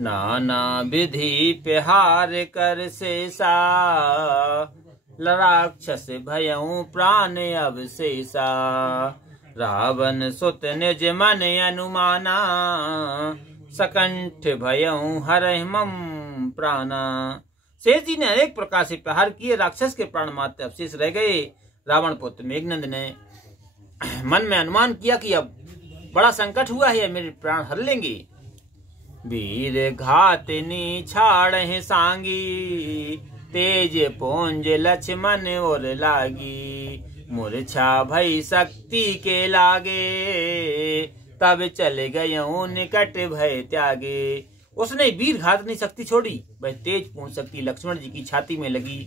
नाना विधि प्रहार कर शेषा, राक्षस भयऊ प्राण अवशेषा। रावण सुत निज मन अनुमाना, सकंठ भयऊ हरहि मम प्राणा। शेष जी ने अनेक प्रकार से प्रहार किए, राक्षस के प्राण मात्र अवशेष रह गए। रावण पुत्र मेघनंद ने मन में अनुमान किया कि अब बड़ा संकट हुआ है, मेरे प्राण हर लेंगे। वीर घातनी छाड़ सांगी, तेज पुंज लक्ष्मण और लागी। मूर्छा भई शक्ति के लागे, तब चले गये निकट भय त्यागे। उसने वीर घातनी शक्ति छोड़ी, वह तेज पूर्ण शक्ति लक्ष्मण जी की छाती में लगी।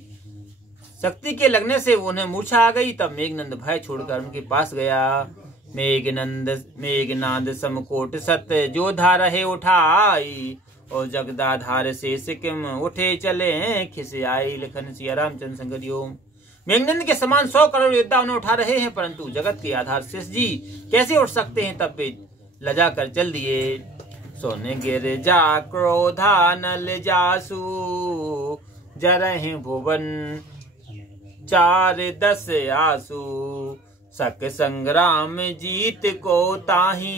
शक्ति के लगने से उन्हें मूर्छा आ गई। तब मेघनंद भय छोड़कर उनके पास गया। मेघनाद समकोट सत्य जोधा रहे उठाई, और जगदाधार से सिक्किम उठे चले खिसियाई। लिखन सिया रामचंद्र संगरियो। मेघनंद के समान 100 करोड़ योद्धा उन्हें उठा रहे हैं, परंतु जगत के आधार शेष जी कैसे उठ सकते हैं। तब वे लजा कर चल दिए। सुन गिर जा क्रोधा नल जासु, जरहि भुवन 4-10 आसु। सक संग्राम जीत को ताही,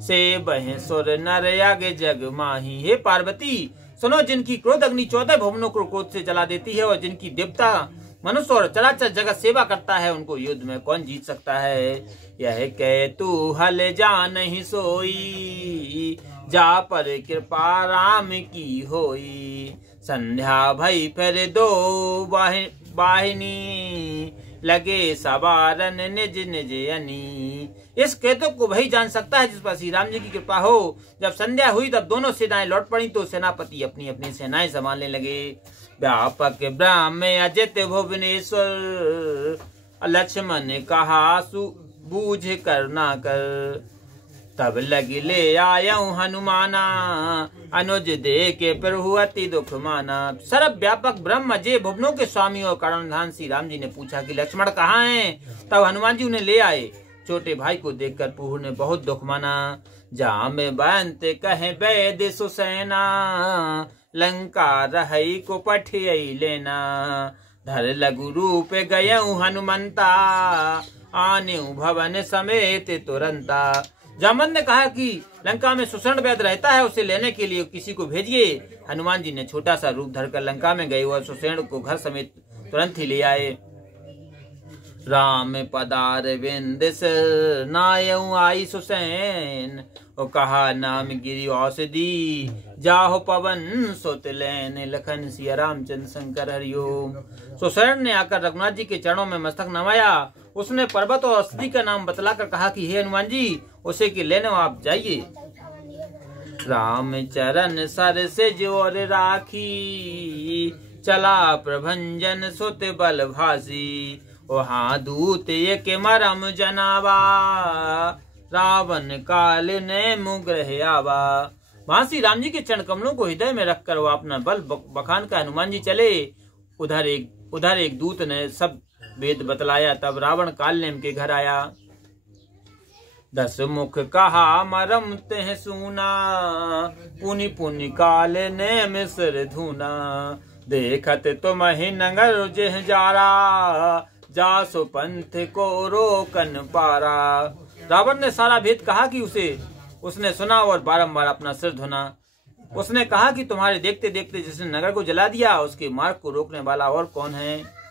से बह सुर नर यग जग माही। हे पार्वती सुनो, जिनकी क्रोध अग्नि 14 भुवनों को क्रोध से जला देती है, और जिनकी देवता मनुष्य और चराचर जगत सेवा करता है, उनको युद्ध में कौन जीत सकता है। यह कह तू हल जा नहीं सोई, जा पर कृपा राम की होई। संध्या भई फिर दो वाहिनी, लगे सवारन निज निज अनी। इस केतु को वही जान सकता है जिस पर श्री राम जी की कृपा हो। जब संध्या हुई तब दोनों सेनाएं लौट पड़ी, तो सेनापति अपनी अपनी सेनाएं संभालने लगे। व्यापक ब्राह्म अजित भुवनेश्वर, लक्ष्मण ने कहा बूझ कर ना कर। तब लगी ले आयऊ हनुमाना, अनुज दे के प्रभु अति दुख माना। सर्व व्यापक ब्रह्म अजय भुवनों के स्वामी और कारणधान श्री राम जी ने पूछा कि लक्ष्मण कहाँ हैं। तब हनुमान जी उन्हें ले आए। छोटे भाई को देखकर प्रभु ने बहुत दुख माना। जहाँ में बंत कहे वैद सुसेना, लंका रही को पठियई लेना। धर लघु रूप गयऊ हनुमंता, आने भवन समेत तुरंता। जामवंत ने कहा कि लंका में सुषण वैद रहता है, उसे लेने के लिए किसी को भेजिए। हनुमान जी ने छोटा सा रूप धरकर लंका में गए और सुषेण को घर समेत तुरंत ही ले आए। राम पदार विंदिस नायऊ आई सुसैन, और कहा नाम गिरी औषधि, जाहो पवन सुत लैन। लखन सिया रामचंद्र शंकर हरिओम। सुसैन ने आकर रघुनाथ जी के चरणों में मस्तक नवाया। उसने पर्वत और औषधि का नाम बतलाकर कहा कि हे हनुमान जी, उसे कि लेने आप जाइए। राम चरण सर से जोर राखी, चला प्रभंजन सुत बल भासी। वहाँ दूत एक मरम जनावा, रावण काल ने मुग्रह आवा। वहां श्री राम जी के चरण कमलों को हृदय में रखकर वह अपना बल बखान का हनुमान जी चले। उधर एक दूत ने सब वेद बतलाया। तब रावण काल नेम के घर आया। 10 मुख कहा मरम तेह सुना, पुनि पुनि काल नेम सिर धूना। देखत तुम ही नगर जेह जारा, जासो पंथ को रोकन पारा। रावण ने सारा भेद कहा कि उसने सुना और बारंबार अपना सिर धुना। उसने कहा कि तुम्हारे देखते देखते जिसने नगर को जला दिया, उसके मार्ग को रोकने वाला और कौन है।